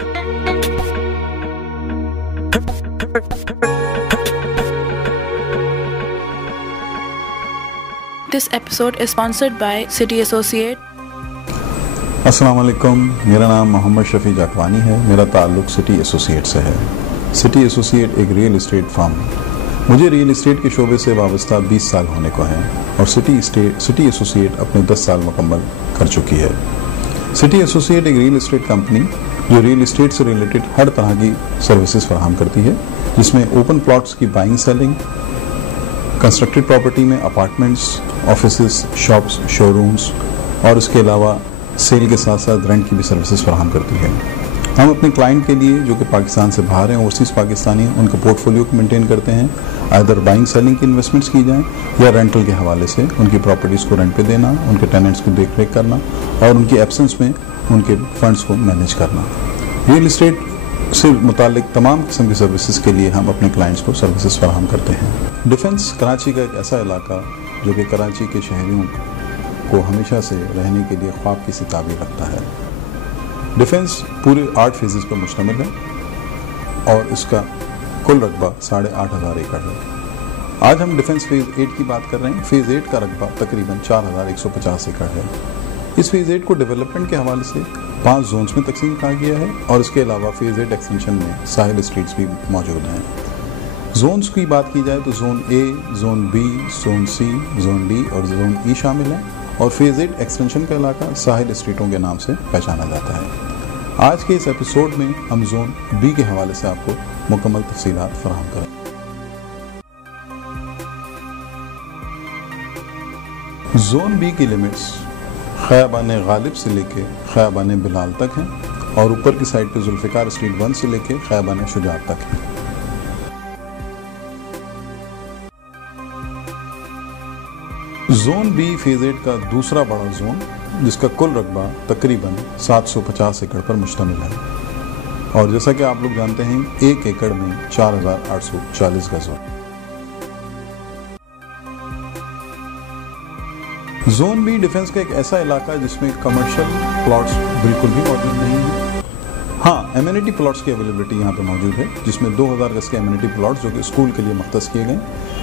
This episode is sponsored by City Associate. अस्सलाम वालेकुम, मेरा नाम मोहम्मद शफी जाकवानी है। मेरा ताल्लुक़ सिटी एसोसिएट से है। सिटी एसोसिएट एक रियल एस्टेट फर्म है। मुझे रियल एस्टेट के शोबे से वाबस्ता 20 साल होने को हैं और सिटी एसोसिएट अपने 10 साल मुकम्मल कर चुकी है। सिटी एसोसिएट एक रियल एस्टेट कंपनी जो रियल एस्टेट से रिलेटेड हर तरह की सर्विसेज फराहम करती है, जिसमें ओपन प्लॉट्स की बाइंग सेलिंग, कंस्ट्रक्टेड प्रॉपर्टी में अपार्टमेंट्स, ऑफिसेज, शॉप्स, शोरूम्स और इसके अलावा सेल के साथ साथ रेंट की भी सर्विसेज फराहम करती है। हम अपने क्लाइंट के लिए जो कि पाकिस्तान से बाहर हैं, ओवरसीज़ पाकिस्तानी हैं, उनके पोर्टफोलियो को मेंटेन करते हैं। आइदर बाइंग सेलिंग की इन्वेस्टमेंट्स की जाएं या रेंटल के हवाले से उनकी प्रॉपर्टीज़ को रेंट पे देना, उनके टेनेंट्स की देख रेख करना और उनकी एब्सेंस में उनके फंड्स को मैनेज करना। रियल इस्टेट से मुतालिक तमाम किस्म की सर्विसेज के लिए हम अपने क्लाइंट्स को सर्विसेज फराहम करते हैं। डिफेंस कराची का एक ऐसा इलाका जो कि कराची के शहरियों को हमेशा से रहने के लिए ख्वाब की सी ताबीर रखता है। डिफेंस पूरे 8 फेजेस पर मुश्तमिल है और इसका कुल रकबा 8,500 एकड़ है। आज हम डिफेंस फेज़ 8 की बात कर रहे हैं। फेज़ 8 का रकबा तकरीबन 4,150 एकड़ है। इस फेज़ 8 को डेवलपमेंट के हवाले से 5 जोन्स में तकसीम किया गया है और इसके अलावा फेज़ 8 एक्सटेंशन में साहिल स्ट्रीट्स भी मौजूद हैं। जोन्स की बात की जाए तो zone A, zone B, zone C, zone D और जोन ई शामिल है और फेज़ 8 एक्सटेंशन का इलाका साहिल स्ट्रीटों के नाम से पहचाना जाता है। आज के इस एपिसोड में हम जोन बी के हवाले से आपको मुकम्मल तफसीलात फराहम करें। जोन बी की लिमिट्स खयाबान गालिब से लेके खयाबान बिलाल तक हैं और ऊपर की साइड पे जुल्फ़िकार स्ट्रीट 1 से लेके खयाबान शुजात तक है। जोन बी फेज़ 8 का दूसरा बड़ा जोन जिसका कुल रकबा तकरीबन 750 एकड़ पर मुश्तमिल है और जैसा कि आप लोग जानते हैं 1 एकड़ में 4,840 गज है। जोन बी डिफेंस का एक ऐसा इलाका है जिसमें कमर्शियल प्लॉट्स बिल्कुल भी मौजूद नहीं है। हाँ, एमिनिटी प्लॉट्स की अवेलेबिलिटी यहाँ पे मौजूद है जिसमें 2000 गज के एमिनिटी प्लॉट्स जो कि स्कूल के लिए मख्तस किए गए।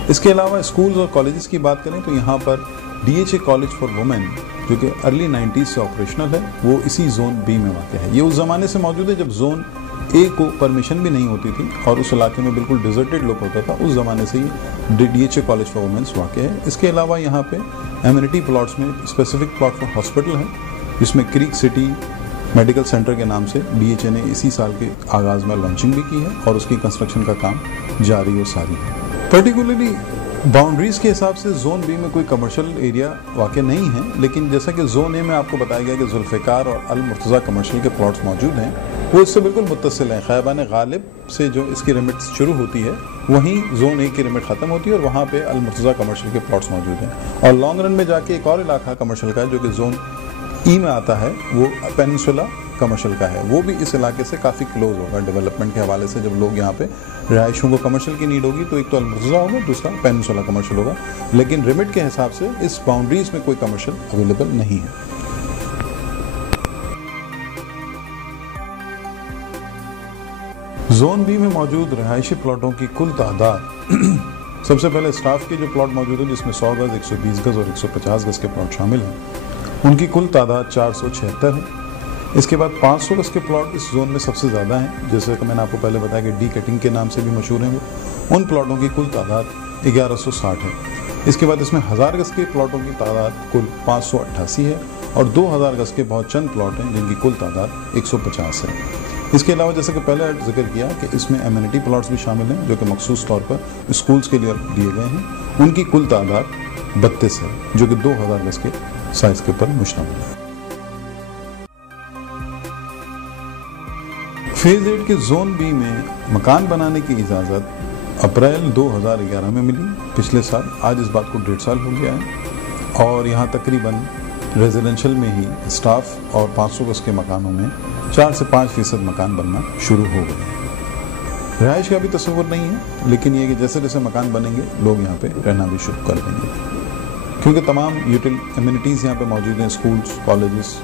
इसके अलावा स्कूल्स और कॉलेजेस की बात करें तो यहाँ पर DHA कॉलेज फॉर वुमेन जो कि अर्ली 90s से ऑपरेशनल है, वो इसी जोन बी में वाक़ है। ये उस ज़माने से मौजूद है जब जोन ए को परमिशन भी नहीं होती थी और उस इलाके में बिल्कुल डिजर्टेड लुक होता था। उस ज़माने से ही DHA कॉलेज फॉर वुमेन्स वाक़ है। इसके अलावा यहाँ पे एमिनिटी प्लॉट्स में स्पेसिफिक प्लॉट फॉर हॉस्पिटल है जिसमें क्रीक सिटी मेडिकल सेंटर के नाम से DHA ने इसी साल के आगाज़ में लॉन्चिंग भी की है और उसकी कंस्ट्रक्शन का काम जारी और सारी है। पर्टिकुलरली बाउंड्रीज़ के हिसाब से जोन बी में कोई कमर्शियल एरिया वाक़ नहीं है, लेकिन जैसा कि जोन ए में आपको बताया गया कि जुल्फ़िकार और अल मुर्तज़ा कमर्शियल के प्लॉट्स मौजूद हैं, वो इससे बिल्कुल मुत्तसिल हैं। खयाबान गालिब से जो इसकी लिमिट्स शुरू होती है वहीं जोन ए की लिमिट ख़त्म होती है और वहाँ पे अल मुर्तज़ा कमर्शियल के प्लॉट्स मौजूद हैं। और लॉन्ग रन में जाके एक और इलाका कमर्शियल का है जो कि जोन ई में आता है, वो पेनिनसुला कमर्शियल का है। वो भी इस इलाके से काफ़ी क्लोज होगा डेवलपमेंट के हवाले से। जब लोग यहाँ पे रिहायशों को कमर्शियल की नीड होगी तो एक तो अल-मुर्तज़ा होगा, दूसरा पेनिनसुला कमर्शियल होगा, लेकिन रिमिट के हिसाब से इस बाउंड्रीज में कोई कमर्शियल अवेलेबल नहीं है। जोन बी में मौजूद रिहायशी प्लॉटों की कुल तादाद सबसे पहले स्टाफ के जो प्लॉट मौजूद है जिसमें 100 गज, 120 गज और 150 गज के प्लॉट शामिल हैं, उनकी कुल तादाद 476 है। इसके बाद 500 गज के प्लॉट इस जोन में सबसे ज़्यादा हैं, जैसे कि मैंने आपको पहले बताया कि डी कटिंग के नाम से भी मशहूर हैं वो। उन प्लॉटों की कुल तादाद 1160 है। इसके बाद इसमें 1000 गज के प्लॉटों की तादाद कुल 588 है और 2000 गज के बहुत चंद प्लॉट हैं जिनकी कुल तादाद 150 है। इसके अलावा जैसे कि पहले जिक्र किया कि इसमें एमिनिटी प्लॉट्स भी शामिल हैं जो कि मखसूस तौर पर स्कूल्स के लिए दिए गए हैं। उनकी कुल तादाद 32 है जो कि 2000 गज के साइज के ऊपर मुश्तमिल है। फेज़ 8 के जोन बी में मकान बनाने की इजाज़त अप्रैल 2011 में मिली, पिछले साल। आज इस बात को 1.5 साल हो गया है और यहाँ तकरीबन रेजिडेंशियल में ही स्टाफ और 500 गज के मकानों में 4 से 5% मकान बनना शुरू हो गए हैं। रिहाइश का भी तस्वुर नहीं है, लेकिन ये कि जैसे जैसे मकान बनेंगे लोग यहाँ पे रहना भी शुरू कर देंगे, क्योंकि तमाम एमिनिटीज़ यहाँ पे मौजूद हैं। स्कूल्स, कॉलेजेस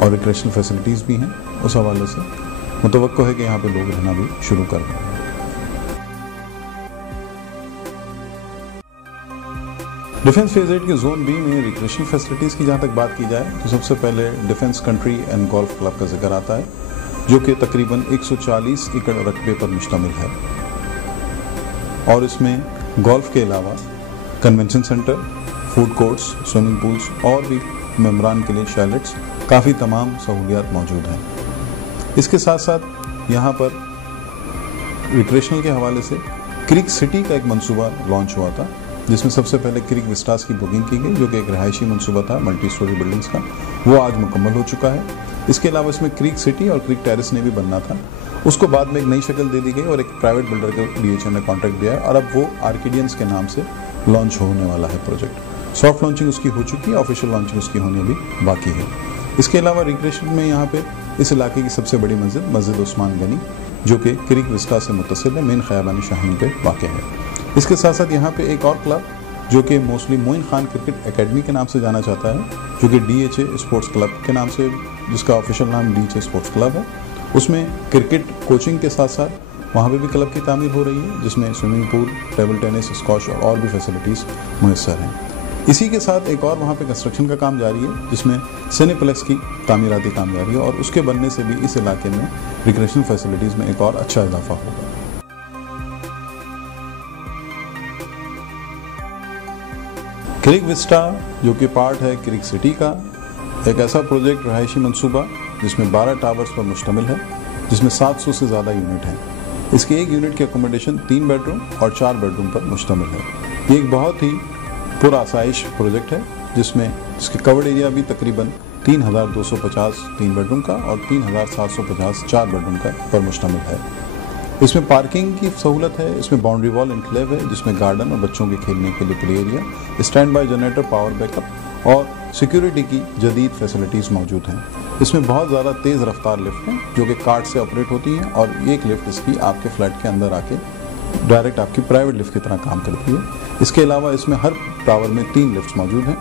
और रिक्रेशनल फैसिलिटीज़ भी हैं उस हवाले से मुतवक्को है कि यहाँ पे लोग रहना भी शुरू कर रहे हैं। डिफेंस फेज 8 के जोन बी में रिक्रिएशनल फैसिलिटीज़ की जहाँ तक बात की जाए तो सबसे पहले defence country and golf club का जिक्र आता है, जो कि तकरीबन 140 एकड़ रकबे पर मुश्तमिल है और इसमें गोल्फ के अलावा convention centre, food courts, swimming pools और भी मेम्बरान के लिए शैलेट्स, काफ़ी तमाम सहूलियात मौजूद हैं। इसके साथ साथ यहाँ पर रिक्रिएशनल के हवाले से क्रिक सिटी का एक मंसूबा लॉन्च हुआ था, जिसमें सबसे पहले क्रिक विस्टास की बुकिंग की गई, जो कि एक रहायशी मंसूबा था मल्टी स्टोरी बिल्डिंग्स का, वो आज मुकम्मल हो चुका है। इसके अलावा इसमें क्रिक सिटी और क्रिक टेरेस ने भी बनना था, उसको बाद में एक नई शक्ल दे दी गई और एक प्राइवेट बिल्डर को DHA ने कॉन्ट्रैक्ट दिया है और अब वो आर्किडियंस के नाम से लॉन्च होने वाला है प्रोजेक्ट। सॉफ्ट लॉन्चिंग उसकी हो चुकी है, ऑफिशियल लॉन्चिंग उसकी होनी अभी बाकी है। इसके अलावा रिक्रिएशन में यहाँ पे इस इलाके की सबसे बड़ी मस्जिद उस्मान गनी, जो कि क्रिक विस्टा से मुत्तसिल है, मेन खयाबान शाहीन पे वाक़ है। इसके साथ साथ यहाँ पे एक और क्लब जो कि mostly Moin Khan cricket academy के नाम से जाना जाता है, जो कि DHA स्पोर्ट्स क्लब के नाम से, जिसका ऑफिशियल नाम DHA स्पोर्ट्स क्लब है, उसमें क्रिकेट कोचिंग के साथ साथ वहाँ पे भी क्लब की तामीर हो रही है, जिसमें swimming pool, table tennis, squash और भी फैसिलिटीज़ मुयस्सर हैं। इसी के साथ एक और वहाँ पे कंस्ट्रक्शन का काम जारी है, जिसमें सिनेप्लेक्स की तामीराती काम जारी है और उसके बनने से भी इस इलाके में रिक्रिएशनल फैसिलिटीज़ में एक और अच्छा इजाफा होगा। क्रिक विस्टा, जो कि पार्ट है क्रिक सिटी का, एक ऐसा प्रोजेक्ट रहायशी मंसूबा जिसमें 12 टावर्स पर मुश्तमिल है, जिसमें 700 से ज़्यादा यूनिट हैं। इसके एक यूनिट की अकोमोडेशन 3 बेडरूम और 4 बेडरूम पर मुश्तमिल है। ये एक बहुत ही पुरआसाइश प्रोजेक्ट है, जिसके कवर्ड एरिया भी तकरीबन 3250 3 बेडरूम का और 3750 4 बेडरूम का पर मुश्तमिल है। इसमें पार्किंग की सहूलत है, इसमें बाउंड्री वॉल इनक्लेव है, जिसमें गार्डन और बच्चों के खेलने के लिए play area, stand by generator, power backup और सिक्योरिटी की जदीद फैसिलिटीज़ मौजूद हैं। इसमें बहुत ज़्यादा तेज़ रफ्तार लिफ्ट हैं, जो कि कार्ड से ऑपरेट होती हैं और एक लिफ्ट इसकी आपके फ्लैट के अंदर आके डायरेक्ट आपकी प्राइवेट लिफ्ट की तरह काम करती है। इसके अलावा इसमें हर टावर में 3 लिफ्ट मौजूद हैं।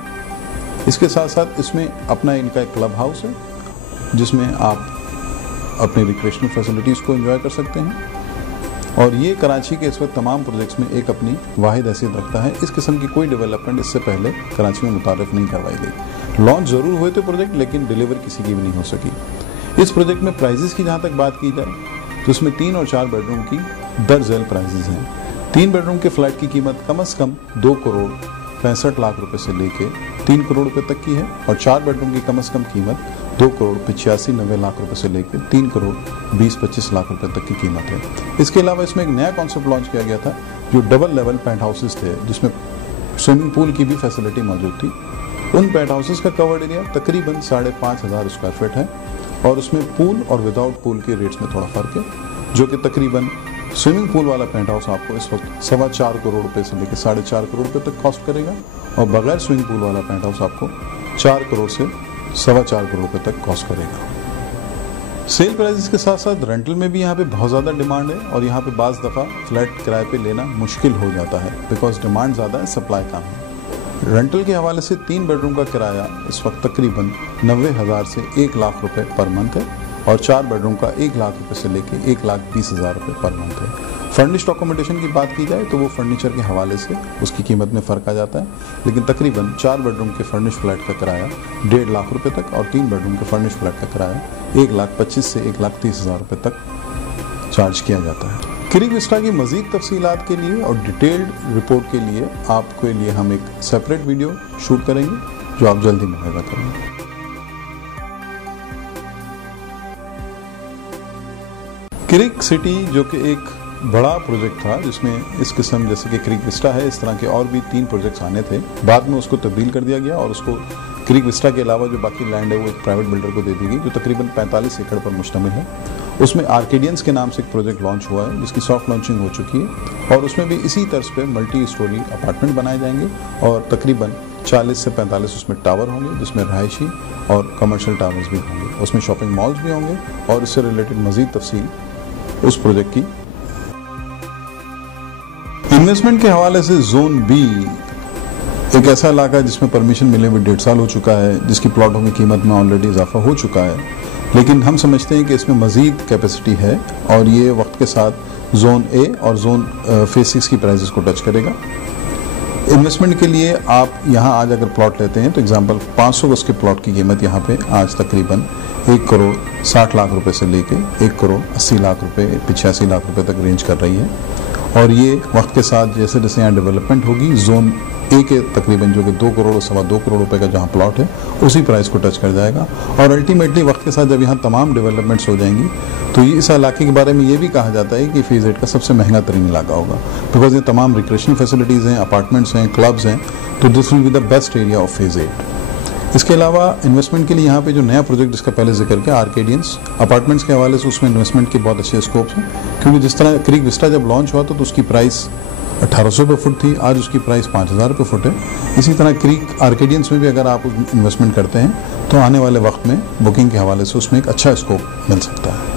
इसके साथ साथ इसमें अपना इनका एक क्लब हाउस है, जिसमें आप अपनी रिक्रिएशनल फैसिलिटीज़ को एंजॉय कर सकते हैं और ये कराची के इस वक्त तमाम प्रोजेक्ट्स में एक अपनी वाहिद हैसियत रखता है। इस किस्म की कोई डेवलपमेंट इससे पहले कराची में मुतारिफ नहीं करवाई गई। लॉन्च ज़रूर हुए थे प्रोजेक्ट, लेकिन डिलीवर किसी की भी नहीं हो सकी। इस प्रोजेक्ट में प्राइजेस की जहाँ तक बात की जाए तो इसमें 3 और 4 बेडरूम की दर्ज प्राइजेस हैं। 3 बेडरूम के फ्लैट की कीमत कम से कम 2 करोड़ 65 लाख रुपए से लेके 3 करोड़ रुपए तक की है और 4 बेडरूम की कम से कम कीमत 2 करोड़ 85-90 लाख रुपए से लेकर 3 करोड़ 20-25 लाख रुपए तक की कीमत है। इसके अलावा इसमें एक नया कॉन्सेप्ट लॉन्च किया गया था, जो डबल लेवल पेंट हाउसेस थे, जिसमें स्विमिंग पूल की भी फैसिलिटी मौजूद थी। उन पेंट हाउसेस का कवर्ड एरिया तकरीबन 5,500 स्क्वायर फीट है और उसमें पूल और विदाउट पूल के रेट्स में थोड़ा फ़र्क है, जो कि तकरीबन स्विमिंग पूल वाला पेंट हाउस आपको इस वक्त 4.25 करोड़ रुपए से लेकर 4.5 करोड़ रुपए तक कॉस्ट करेगा और बगैर स्विमिंग पूल वाला पेंट हाउस आपको 4 करोड़ से 4.25 करोड़ रुपए तक कॉस्ट करेगा। सेल प्राइसेस के साथ साथ रेंटल में भी यहाँ पे बहुत ज़्यादा डिमांड है और यहाँ पे बाज़ दफ़ा फ्लैट किराए पे लेना मुश्किल हो जाता है, बिकॉज डिमांड ज़्यादा है, सप्लाई कम है। रेंटल के हवाले से 3 बेडरूम का किराया इस वक्त तकरीबन 90,000 से 1 लाख रुपए पर मंथ है और 4 बेडरूम का 1 लाख रुपए से लेकर 1,20,000 रुपए पर मंथ है। फर्निश्ड अकोमोडेशन की बात की जाए तो वो फर्नीचर के हवाले से उसकी कीमत में फ़र्क आ जाता है, लेकिन तकरीबन 4 बेडरूम के फर्निश्ड फ्लैट का किराया 1.5 लाख रुपए तक और 3 बेडरूम के फर्निश्ड फ्लैट का किराया 1,25,000 से 1,30,000 रुपए तक चार्ज किया जाता है। क्रिक विस्टा की मज़ीद तफसीलात के लिए और डिटेल्ड रिपोर्ट के लिए आपके लिए हम एक सेपरेट वीडियो शूट करेंगे, जो आप जल्दी मुहैया करेंगे। क्रिक सिटी, जो कि एक बड़ा प्रोजेक्ट था, जिसमें इस किस्म जैसे कि क्रिक विस्टा है, इस तरह के और भी 3 प्रोजेक्ट्स आने थे, बाद में उसको तब्दील कर दिया गया और उसको क्रिक विस्टा के अलावा जो बाकी लैंड है वो एक प्राइवेट बिल्डर को दे दी गई, जो तकरीबन 45 एकड़ पर मुश्तमिल है। उसमें आर्किडियंस के नाम से एक प्रोजेक्ट लॉन्च हुआ है, जिसकी सॉफ्ट लॉन्चिंग हो चुकी है और उसमें भी इसी तर्ज पे मल्टी स्टोरी अपार्टमेंट बनाए जाएंगे और तकरीबन 40 से 45 उसमें टावर होंगे, जिसमें रहायशी और कमर्शियल टावर्स भी होंगे। उसमें शॉपिंग मॉल्स भी होंगे और इससे रिलेटेड मज़ीद तफसील उस प्रोजेक्ट की। इन्वेस्टमेंट के हवाले से जोन बी एक ऐसा इलाका है जिसमें परमिशन मिले हुए 1.5 साल हो चुका है, जिसकी प्लॉटों की कीमत में ऑलरेडी इजाफा हो चुका है। लेकिन हम समझते हैं कि इसमें मज़ीद कैपेसिटी है और ये वक्त के साथ जोन ए और जोन फेज 6 की प्राइसेस को टच करेगा। इन्वेस्टमेंट के लिए आप यहाँ आज अगर प्लॉट लेते हैं तो एग्जांपल 500 गज के प्लॉट की कीमत यहाँ पे आज तकरीबन 1 करोड़ 60 लाख रुपए से लेके 1 करोड़ 80 लाख रुपए 85 लाख रुपए तक रेंज कर रही है। और ये वक्त के साथ जैसे जैसे यहाँ डेवलपमेंट होगी जोन ए के तकरीबन जो कि 2 करोड़ और 2.25 करोड़ रुपए का जहाँ प्लॉट है उसी प्राइस को टच कर जाएगा। और अल्टीमेटली वक्त के साथ जब यहाँ तमाम डेवलपमेंट्स हो जाएंगी तो इस इलाके के बारे में ये भी कहा जाता है कि फेज 8 का सबसे महंगा तरीन इलाका होगा, बिकॉज ये तमाम रिक्रिएशनल फैसिलिटीज़ हैं, अपार्टमेंट्स हैं, क्लब्स हैं, तो this will be the best area of phase 8। इसके अलावा इन्वेस्टमेंट के लिए यहाँ पे जो नया प्रोजेक्ट जिसका पहले जिक्र किया आर्केडियंस अपार्टमेंट्स के हवाले से उसमें इन्वेस्टमेंट के बहुत अच्छे स्कोप्स हैं, क्योंकि जिस तरह क्रीक विस्टा जब लॉन्च हुआ तो उसकी प्राइस 1800 रुपये फुट थी, आज उसकी प्राइस 5000 रुपये फुट है। इसी तरह क्रीक आर्केडियंस में भी अगर आप इन्वेस्टमेंट करते हैं तो आने वाले वक्त में बुकिंग के हवाले से उसमें एक अच्छा स्कोप मिल सकता है।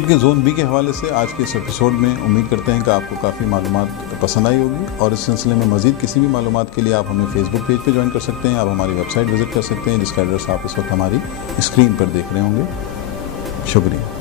के जोन बी के हवाले से आज के इस एपिसोड में उम्मीद करते हैं कि आपको काफ़ी मालूमात पसंद आई होगी और इस सिलसिले में मज़ीद किसी भी मालूमात के लिए आप हमें फेसबुक पेज पे ज्वाइन कर सकते हैं। आप हमारी वेबसाइट विजिट कर सकते हैं जिसका एड्रेस आप इस वक्त हमारी स्क्रीन पर देख रहे होंगे। शुक्रिया।